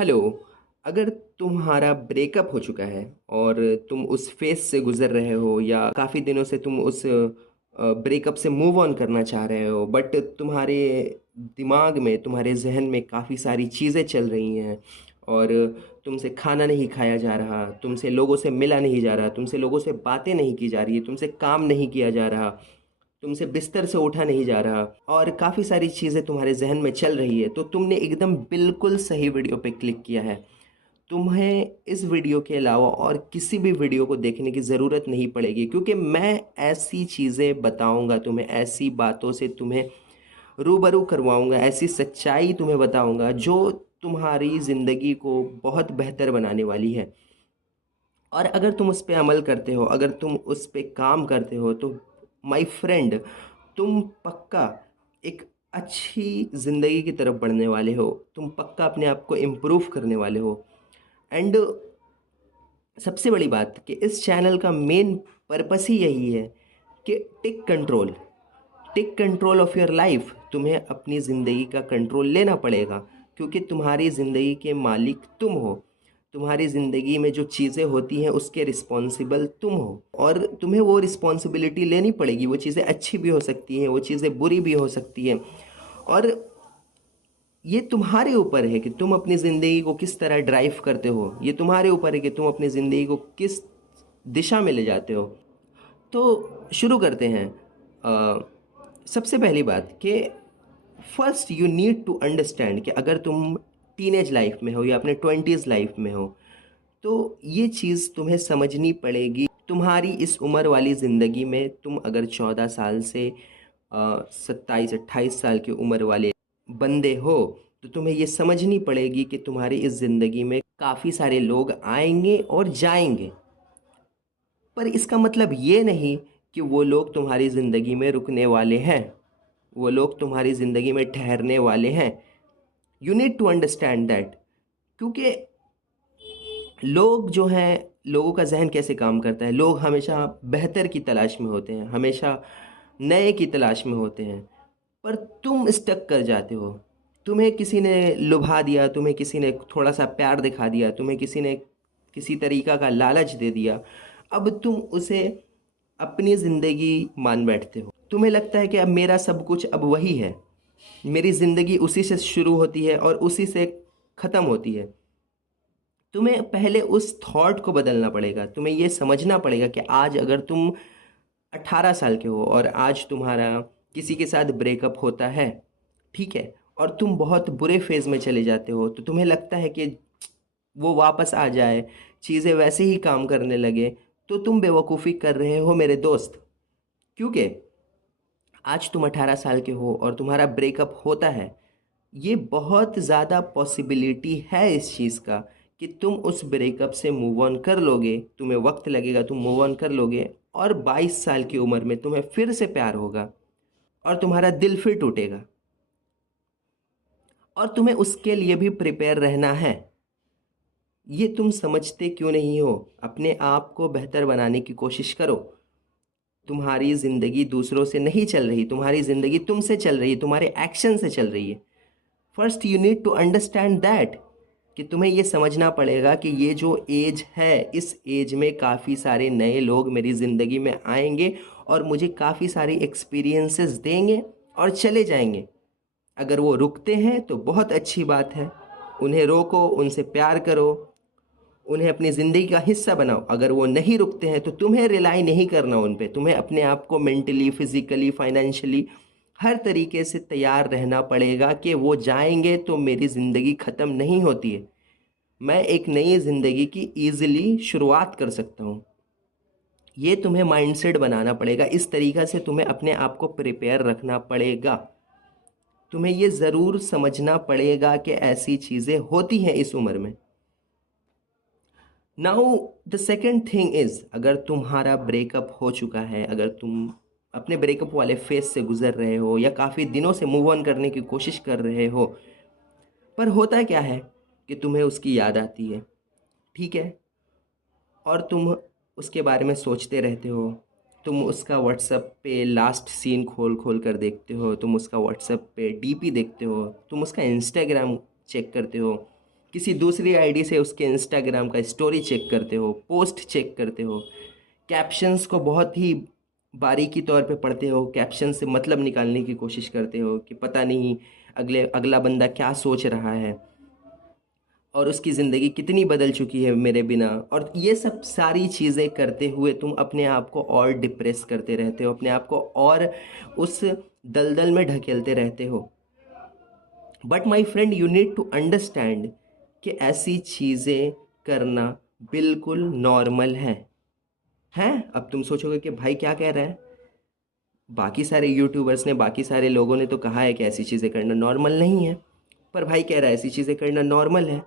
Hello. अगर तुम्हारा breakup हो चुका है और तुम उस फेज से गुजर रहे हो या काफ़ी दिनों से तुम उस ब्रेकअप से मूव ऑन करना चाह रहे हो, बट तुम्हारे दिमाग में, तुम्हारे जहन में काफ़ी सारी चीज़ें चल रही हैं और तुमसे खाना नहीं खाया जा रहा, तुमसे लोगों से मिला नहीं जा रहा, तुमसे लोगों से बातें नहीं की जा रही, तुमसे काम नहीं किया जा रहा, तुमसे बिस्तर से उठा नहीं जा रहा और काफ़ी सारी चीज़ें तुम्हारे जहन में चल रही है, तो तुमने एकदम बिल्कुल सही वीडियो पे क्लिक किया है। तुम्हें इस वीडियो के अलावा और किसी भी वीडियो को देखने की ज़रूरत नहीं पड़ेगी, क्योंकि मैं ऐसी चीज़ें बताऊंगा तुम्हें, ऐसी बातों से तुम्हें रूबरू करवाऊंगा, ऐसी सच्चाई तुम्हें बताऊंगा जो तुम्हारी ज़िंदगी को बहुत बेहतर बनाने वाली है। और अगर तुम उस पे अमल करते हो, अगर तुम उस पे काम करते हो, तो माय फ्रेंड, तुम पक्का एक अच्छी ज़िंदगी की तरफ बढ़ने वाले हो, तुम पक्का अपने आप को इम्प्रूव करने वाले हो। एंड सबसे बड़ी बात कि इस चैनल का मेन पर्पस ही यही है कि take control of your life. तुम्हें अपनी ज़िंदगी का कंट्रोल लेना पड़ेगा, क्योंकि तुम्हारी ज़िंदगी के मालिक तुम हो। तुम्हारी ज़िंदगी में जो चीज़ें होती हैं उसके रिस्पॉन्सिबल तुम हो, और तुम्हें वो रिस्पॉन्सिबिलिटी लेनी पड़ेगी। वो चीज़ें अच्छी भी हो सकती हैं, वो चीज़ें बुरी भी हो सकती हैं, और ये तुम्हारे ऊपर है कि तुम अपनी ज़िंदगी को किस तरह ड्राइव करते हो। ये तुम्हारे ऊपर है कि तुम अपनी ज़िंदगी को किस दिशा में ले जाते हो। तो शुरू करते हैं। सबसे पहली बात कि first you need to understand कि अगर तुम टीनेज लाइफ में हो या अपने ट्वेंटीज़ लाइफ में हो, तो ये चीज़ तुम्हें समझनी पड़ेगी। तुम्हारी इस उम्र वाली ज़िंदगी में तुम अगर 14 साल से 27-28 साल की उम्र वाले बंदे हो, तो तुम्हें ये समझनी पड़ेगी कि तुम्हारी इस ज़िंदगी में काफ़ी सारे लोग आएंगे और जाएंगे, पर इसका मतलब ये नहीं कि वो लोग तुम्हारी ज़िंदगी में रुकने वाले हैं, वो लोग तुम्हारी ज़िंदगी में ठहरने वाले हैं। You need to understand that. क्योंकि लोग जो हैं, लोगों का जहन कैसे काम करता है, लोग हमेशा बेहतर की तलाश में होते हैं, हमेशा नए की तलाश में होते हैं, पर तुम स्टक कर जाते हो। तुम्हें किसी ने लुभा दिया, तुम्हें किसी ने थोड़ा सा प्यार दिखा दिया, तुम्हें किसी ने किसी तरीका का लालच दे दिया, अब तुम उसे अपनी ज़िंदगी मान बैठते हो। तुम्हें लगता है कि अब मेरा सब कुछ अब वही है, मेरी ज़िंदगी उसी से शुरू होती है और उसी से ख़त्म होती है। तुम्हें पहले उस थॉट को बदलना पड़ेगा। तुम्हें ये समझना पड़ेगा कि आज अगर तुम 18 साल के हो और आज तुम्हारा किसी के साथ ब्रेकअप होता है, ठीक है, और तुम बहुत बुरे फेज़ में चले जाते हो, तो तुम्हें लगता है कि वो वापस आ जाए, चीज़ें वैसे ही काम करने लगे, तो तुम बेवकूफ़ी कर रहे हो मेरे दोस्त। क्योंकि आज तुम 18 साल के हो और तुम्हारा ब्रेकअप होता है, ये बहुत ज़्यादा पॉसिबिलिटी है इस चीज़ का कि तुम उस ब्रेकअप से मूव ऑन कर लोगे। तुम्हें वक्त लगेगा, तुम मूव ऑन कर लोगे, और 22 साल की उम्र में तुम्हें फिर से प्यार होगा और तुम्हारा दिल फिर टूटेगा, और तुम्हें उसके लिए भी प्रिपेयर रहना है। ये तुम समझते क्यों नहीं हो? अपने आप को बेहतर बनाने की कोशिश करो। तुम्हारी ज़िंदगी दूसरों से नहीं चल रही, तुम्हारी ज़िंदगी तुमसे चल रही है, तुम्हारे एक्शन से चल रही है। First you need to understand that कि तुम्हें ये समझना पड़ेगा कि ये जो एज है, इस एज में काफ़ी सारे नए लोग मेरी ज़िंदगी में आएंगे और मुझे काफ़ी सारी एक्सपीरियंसेस देंगे और चले जाएंगे। अगर वो रुकते हैं तो बहुत अच्छी बात है, उन्हें रोको, उनसे प्यार करो, उन्हें अपनी ज़िंदगी का हिस्सा बनाओ। अगर वो नहीं रुकते हैं तो तुम्हें रिलाई नहीं करना उन पे, तुम्हें अपने आप को मेंटली, फिज़िकली, फाइनेंशियली हर तरीके से तैयार रहना पड़ेगा कि वो जाएंगे तो मेरी ज़िंदगी ख़त्म नहीं होती है, मैं एक नई ज़िंदगी की ईज़िली शुरुआत कर सकता हूँ। ये तुम्हें माइंडसेट बनाना पड़ेगा, इस तरीक़ा से तुम्हें अपने आप को प्रिपेयर रखना पड़ेगा। तुम्हें ये ज़रूर समझना पड़ेगा कि ऐसी चीज़ें होती हैं इस उम्र में। Now the second thing is, अगर तुम्हारा ब्रेकअप हो चुका है, अगर तुम अपने ब्रेकअप वाले फेज से गुज़र रहे हो या काफ़ी दिनों से मूव ऑन करने की कोशिश कर रहे हो, पर होता क्या है कि तुम्हें उसकी याद आती है, ठीक है, और तुम उसके बारे में सोचते रहते हो। तुम उसका व्हाट्सएप पे लास्ट सीन खोल खोल कर देखते हो, तुम उसका व्हाट्सएप पे डीपी देखते हो, तुम उसका इंस्टाग्राम चेक करते हो, किसी दूसरी आईडी से उसके इंस्टाग्राम का स्टोरी चेक करते हो, पोस्ट चेक करते हो, कैप्शंस को बहुत ही बारीकी तौर पे पढ़ते हो, कैप्शन से मतलब निकालने की कोशिश करते हो कि पता नहीं अगला बंदा क्या सोच रहा है और उसकी ज़िंदगी कितनी बदल चुकी है मेरे बिना। और ये सब सारी चीज़ें करते हुए तुम अपने आप को और डिप्रेस करते रहते हो, अपने आप को और उस दलदल में ढकेलते रहते हो। But my friend, you need to understand कि ऐसी चीज़ें करना बिल्कुल नॉर्मल है। अब तुम सोचोगे कि भाई क्या कह रहा है, बाकी सारे यूट्यूबर्स ने, बाकी सारे लोगों ने तो कहा है कि ऐसी चीज़ें करना नॉर्मल नहीं है, पर भाई कह रहा है ऐसी चीज़ें करना नॉर्मल है।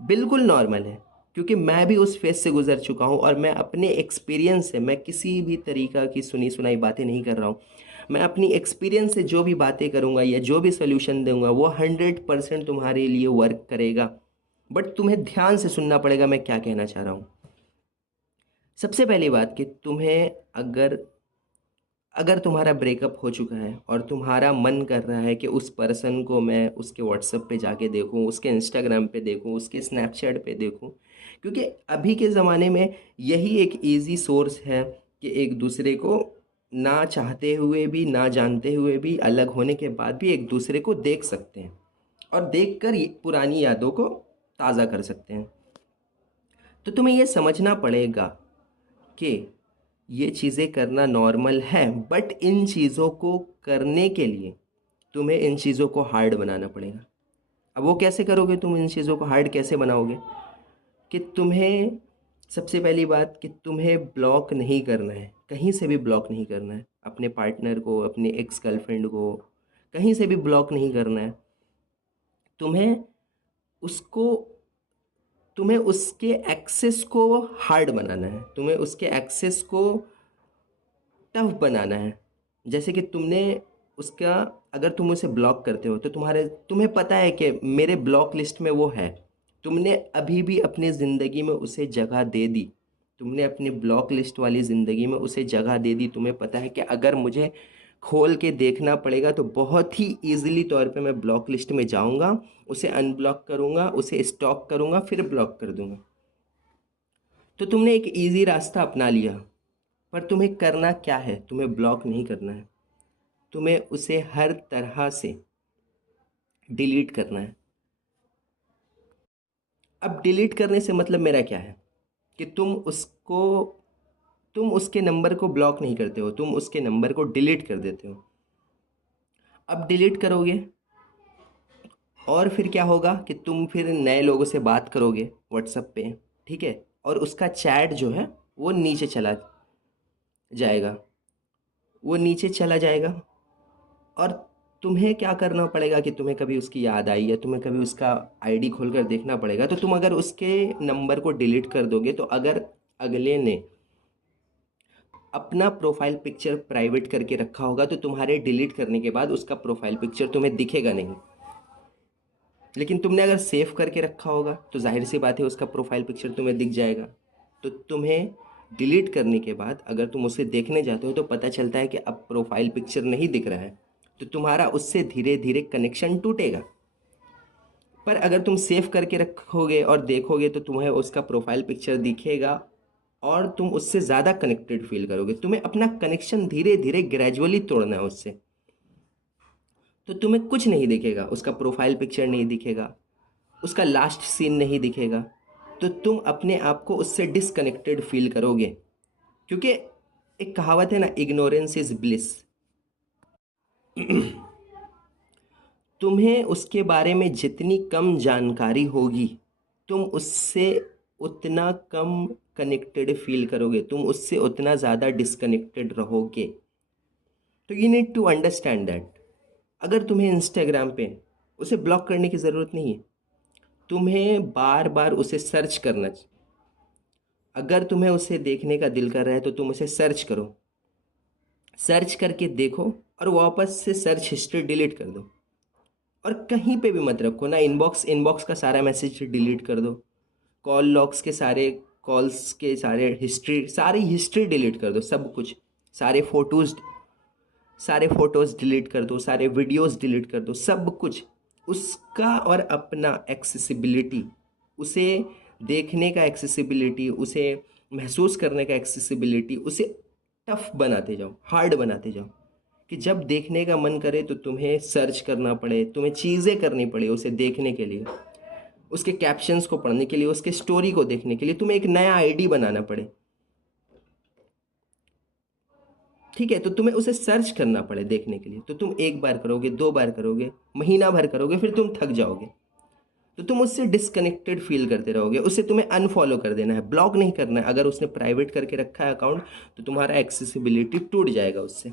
बिल्कुल नॉर्मल है, क्योंकि मैं भी उस फेज़ से गुज़र चुका हूँ और मैं अपने एक्सपीरियंस से, मैं किसी भी तरीक़ा की सुनी सुनाई बातें नहीं कर रहा हूँ। मैं अपनी एक्सपीरियंस से जो भी बातें करूँगा या जो भी सोल्यूशन दूँगा वो 100% तुम्हारे लिए वर्क करेगा। बट तुम्हें ध्यान से सुनना पड़ेगा मैं क्या कहना चाह रहा हूँ। सबसे पहली बात कि तुम्हें अगर अगर तुम्हारा ब्रेकअप हो चुका है और तुम्हारा मन कर रहा है कि उस पर्सन को मैं उसके व्हाट्सएप पे जाके देखूं, उसके इंस्टाग्राम पे देखूं, उसके स्नैपचैट पे देखूं, क्योंकि अभी के ज़माने में यही एक इजी सोर्स है कि एक दूसरे को ना चाहते हुए भी, ना जानते हुए भी, अलग होने के बाद भी एक दूसरे को देख सकते हैं और देखकर ये पुरानी यादों को ताज़ा कर सकते हैं। तो तुम्हें ये समझना पड़ेगा कि ये चीज़ें करना नॉर्मल है, बट इन चीज़ों को करने के लिए तुम्हें इन चीज़ों को हार्ड बनाना पड़ेगा। अब वो कैसे करोगे, तुम इन चीज़ों को हार्ड कैसे बनाओगे? कि तुम्हें सबसे पहली बात कि तुम्हें ब्लॉक नहीं करना है, कहीं से भी ब्लॉक नहीं करना है, अपने पार्टनर को, अपने एक्स गर्लफ्रेंड को कहीं से भी ब्लॉक नहीं करना है। तुम्हें उसको तुम्हें उसके एक्सेस को हार्ड बनाना है, तुम्हें उसके एक्सेस को टफ बनाना है। जैसे कि तुमने उसका, अगर तुम उसे ब्लॉक करते हो तो तुम्हें पता है कि मेरे ब्लॉक लिस्ट में वो है। तुमने अभी भी अपनी ज़िंदगी में उसे जगह दे दी, तुमने अपनी ब्लॉक लिस्ट वाली ज़िंदगी में उसे जगह दे दी। तुम्हें पता है कि अगर मुझे खोल के देखना पड़ेगा तो बहुत ही ईजिली तौर पे मैं ब्लॉक लिस्ट में जाऊंगा, उसे अनब्लॉक करूंगा, उसे स्टॉप करूंगा, फिर ब्लॉक कर दूंगा। तो तुमने एक इजी रास्ता अपना लिया, पर तुम्हें करना क्या है? तुम्हें ब्लॉक नहीं करना है, तुम्हें उसे हर तरह से डिलीट करना है। अब डिलीट करने से मतलब मेरा क्या है कि तुम उसके नंबर को ब्लॉक नहीं करते हो, तुम उसके नंबर को डिलीट कर देते हो। अब डिलीट करोगे और फिर क्या होगा कि तुम फिर नए लोगों से बात करोगे व्हाट्सएप पे, ठीक है? और उसका चैट जो है वो नीचे चला जाएगा, वो नीचे चला जाएगा। और तुम्हें क्या करना पड़ेगा कि तुम्हें कभी उसकी याद आई या तुम्हें कभी उसका आईडी खोलकर देखना पड़ेगा। तो तुम अगर उसके नंबर को डिलीट कर दोगे तो अगर अगले ने अपना प्रोफाइल पिक्चर प्राइवेट करके रखा होगा तो तुम्हारे डिलीट करने के बाद उसका प्रोफाइल पिक्चर तुम्हें दिखेगा नहीं। लेकिन तुमने अगर सेव करके रखा होगा तो जाहिर सी बात है उसका प्रोफाइल पिक्चर तुम्हें दिख जाएगा। तो तुम्हें डिलीट करने के बाद अगर तुम उसे देखने जाते हो तो पता चलता है कि अब प्रोफाइल पिक्चर नहीं दिख रहा है, तो तुम्हारा उससे धीरे धीरे कनेक्शन टूटेगा। पर अगर तुम सेव करके रखोगे और देखोगे तो तुम्हें उसका प्रोफाइल पिक्चर दिखेगा और तुम उससे ज़्यादा कनेक्टेड फील करोगे। तुम्हें अपना कनेक्शन धीरे धीरे ग्रेजुअली तोड़ना है उससे। तो तुम्हें कुछ नहीं दिखेगा, उसका प्रोफाइल पिक्चर नहीं दिखेगा, उसका लास्ट सीन नहीं दिखेगा, तो तुम अपने आप को उससे डिसकनेक्टेड फील करोगे। क्योंकि एक कहावत है ना, इग्नोरेंस इज ब्लिस। तुम्हें उसके बारे में जितनी कम जानकारी होगी तुम उससे उतना कम कनेक्टेड फील करोगे, तुम उससे उतना ज़्यादा डिसकनेक्टेड रहोगे। तो you need to understand that. अगर तुम्हें इंस्टाग्राम पे उसे ब्लॉक करने की ज़रूरत नहीं है, तुम्हें बार बार उसे सर्च करना। अगर तुम्हें उसे देखने का दिल कर रहा है तो तुम उसे सर्च करो, सर्च करके देखो और वापस से सर्च हिस्ट्री डिलीट कर दो। और कहीं पे भी मत रखो ना, इनबॉक्स का सारा मैसेज डिलीट कर दो, कॉल लॉग्स के सारे कॉल्स के सारी हिस्ट्री डिलीट कर दो, सब कुछ, सारे फोटोज़ डिलीट कर दो, सारे वीडियोस डिलीट कर दो, सब कुछ। उसका और अपना एक्सेसिबिलिटी, उसे देखने का एक्सेसिबिलिटी, उसे महसूस करने का एक्सेसिबिलिटी, उसे टफ बनाते जाओ, हार्ड बनाते जाओ, कि जब देखने का मन करे तो तुम्हें सर्च करना पड़े, तुम्हें चीज़ें करनी पड़े उसे देखने के लिए, उसके कैप्शंस को पढ़ने के लिए, उसके स्टोरी को देखने के लिए तुम्हें एक नया आईडी बनाना पड़े। ठीक है, तो तुम्हें उसे सर्च करना पड़े देखने के लिए, तो तुम एक बार करोगे, दो बार करोगे, महीना भर करोगे, फिर तुम थक जाओगे, तो तुम उससे डिस्कनेक्टेड फील करते रहोगे। उसे तुम्हें अनफॉलो कर देना है, ब्लॉक नहीं करना है। अगर उसने प्राइवेट करके रखा है अकाउंट तो तुम्हारा एक्सेसिबिलिटी टूट जाएगा उससे,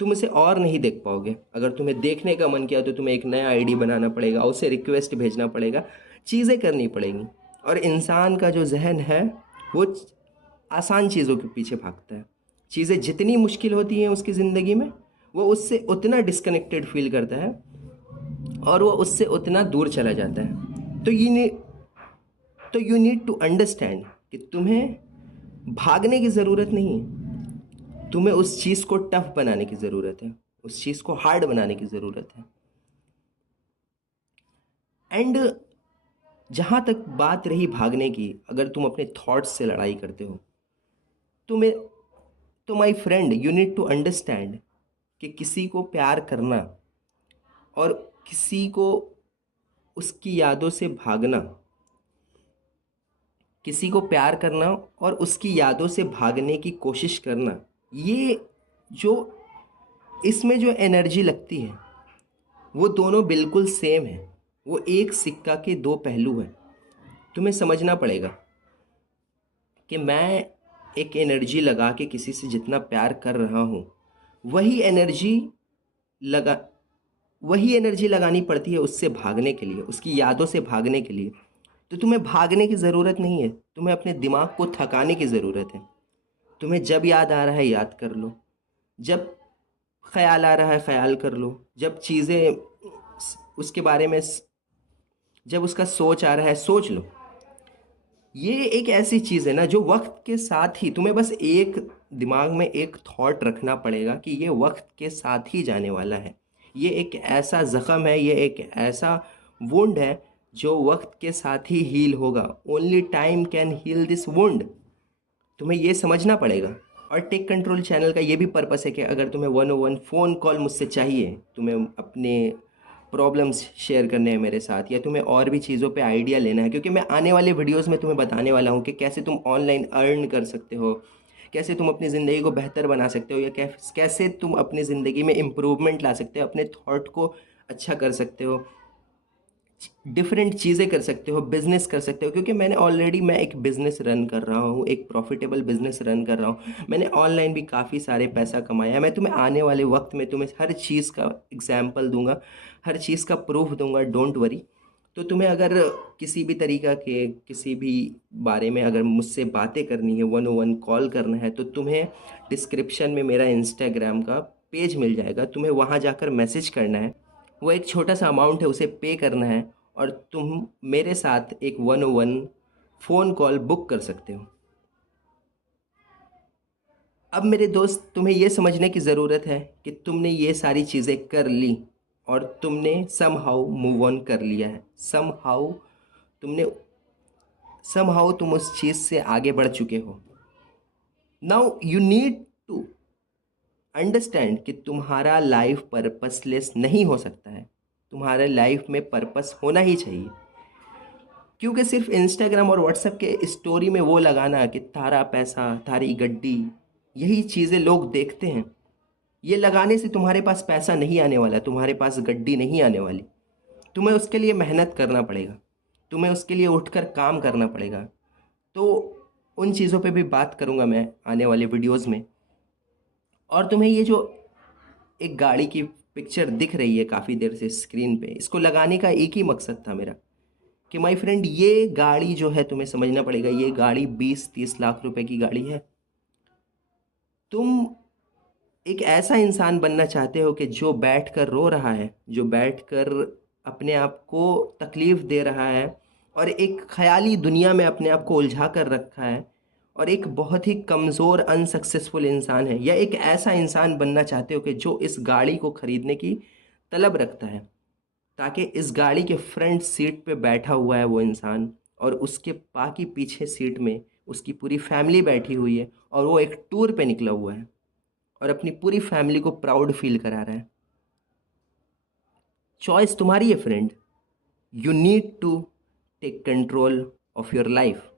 तुम उसे और नहीं देख पाओगे। अगर तुम्हें देखने का मन किया तो तुम्हें एक नया आईडी बनाना पड़ेगा, उसे रिक्वेस्ट भेजना पड़ेगा, चीज़ें करनी पड़ेंगी। और इंसान का जो जहन है वो आसान चीज़ों के पीछे भागता है। चीज़ें जितनी मुश्किल होती हैं उसकी ज़िंदगी में, वो उससे उतना डिस्कनेक्टेड फील करता है और वो उससे उतना दूर चला जाता है। तो यू नीड टू अंडरस्टैंड कि तुम्हें भागने की ज़रूरत नहीं है, तुम्हें उस चीज़ को टफ बनाने की ज़रूरत है, उस चीज़ को हार्ड बनाने की ज़रूरत है। एंड जहाँ तक बात रही भागने की, अगर तुम अपने थॉट्स से लड़ाई करते हो तो मैं तो my friend, you need to understand कि किसी को प्यार करना और किसी को उसकी यादों से भागना, किसी को प्यार करना और उसकी यादों से भागने की कोशिश करना, ये जो इसमें जो एनर्जी लगती है वो दोनों बिल्कुल सेम है। वो एक सिक्का के दो पहलू हैं। तुम्हें समझना पड़ेगा कि मैं एक एनर्जी लगा के किसी से जितना प्यार कर रहा हूँ, वही एनर्जी लगा वही एनर्जी लगानी पड़ती है उससे भागने के लिए, उसकी यादों से भागने के लिए। तो तुम्हें भागने की ज़रूरत नहीं है, तुम्हें अपने दिमाग को थकाने की ज़रूरत है। तुम्हें जब याद आ रहा है याद कर लो, जब ख्याल आ रहा है ख्याल कर लो, जब चीज़ें उसके बारे में जब उसका सोच आ रहा है सोच लो। ये एक ऐसी चीज़ है ना जो वक्त के साथ ही, तुम्हें बस एक दिमाग में एक थॉट रखना पड़ेगा कि ये वक्त के साथ ही जाने वाला है। ये एक ऐसा ज़ख़म है, ये एक ऐसा वुंड है जो वक्त के साथ ही हील होगा। Only time can heal this wound. तुम्हें ये समझना पड़ेगा। और टेक कंट्रोल चैनल का ये भी पर्पस है कि अगर तुम्हें 101 फ़ोन कॉल मुझसे चाहिए, तुम्हें अपने प्रॉब्लम्स शेयर करने हैं मेरे साथ, या तुम्हें और भी चीज़ों पे आइडिया लेना है, क्योंकि मैं आने वाले वीडियोस में तुम्हें बताने वाला हूँ कि कैसे तुम ऑनलाइन अर्न कर सकते हो, कैसे तुम अपनी ज़िंदगी को बेहतर बना सकते हो, या कैसे तुम अपनी ज़िंदगी में इम्प्रूवमेंट ला सकते हो, अपने थॉट को अच्छा कर सकते हो, डिफरेंट चीज़ें कर सकते हो, बिजनेस कर सकते हो। क्योंकि मैं एक बिज़नेस रन कर रहा हूँ, एक प्रॉफिटेबल बिज़नेस रन कर रहा हूँ। मैंने ऑनलाइन भी काफ़ी सारे पैसा कमाया है। मैं तुम्हें आने वाले वक्त में तुम्हें हर चीज़ का एग्जाम्पल दूंगा, हर चीज़ का प्रूफ दूंगा, डोंट वरी। तो तुम्हें अगर किसी भी तरीका के किसी भी बारे में अगर मुझसे बातें करनी है, 101 कॉल करना है, तो तुम्हें डिस्क्रिप्शन में मेरा इंस्टाग्राम का पेज मिल जाएगा। तुम्हें वहाँ जाकर मैसेज करना है, वो एक छोटा सा अमाउंट है, उसे पे करना है और तुम मेरे साथ एक 101 फ़ोन कॉल बुक कर सकते हो। अब मेरे दोस्त, तुम्हें ये समझने की ज़रूरत है कि तुमने ये सारी चीज़ें कर ली और तुमने समहाउ मूव ऑन कर लिया है। तुमने समहाउ तुम उस चीज़ से आगे बढ़ चुके हो। Now you need to understand कि तुम्हारा लाइफ पर्पसलेस नहीं हो सकता है। तुम्हारे लाइफ में पर्पस होना ही चाहिए। क्योंकि सिर्फ इंस्टाग्राम और व्हाट्सएप के स्टोरी में वो लगाना कि तारा पैसा तारी गड्डी, यही चीज़ें लोग देखते हैं। ये लगाने से तुम्हारे पास पैसा नहीं आने वाला, तुम्हारे पास गड्डी नहीं आने वाली। तुम्हें उसके लिए मेहनत करना पड़ेगा, तुम्हें उसके लिए उठकर काम करना पड़ेगा। तो उन चीज़ों पे भी बात करूँगा मैं आने वाले वीडियोज़ में। और तुम्हें ये जो एक गाड़ी की पिक्चर दिख रही है काफ़ी देर से स्क्रीन पे, इसको लगाने का एक ही मकसद था मेरा कि माय फ्रेंड, ये गाड़ी जो है तुम्हें समझना पड़ेगा, ये गाड़ी 20-30 लाख रुपए की गाड़ी है। तुम एक ऐसा इंसान बनना चाहते हो कि जो बैठकर रो रहा है, जो बैठकर अपने आप को तकलीफ़ दे रहा है और एक ख़याली दुनिया में अपने आप को उलझा कर रखा है और एक बहुत ही कमज़ोर अनसक्सेसफुल इंसान है, या एक ऐसा इंसान बनना चाहते हो कि जो इस गाड़ी को ख़रीदने की तलब रखता है, ताकि इस गाड़ी के फ्रंट सीट पे बैठा हुआ है वो इंसान, और उसके बाकी पीछे सीट में उसकी पूरी फैमिली बैठी हुई है, और वो एक टूर पे निकला हुआ है और अपनी पूरी फैमिली को प्राउड फील करा रहा है। चॉइस तुम्हारी है friend. You need to take control of your life.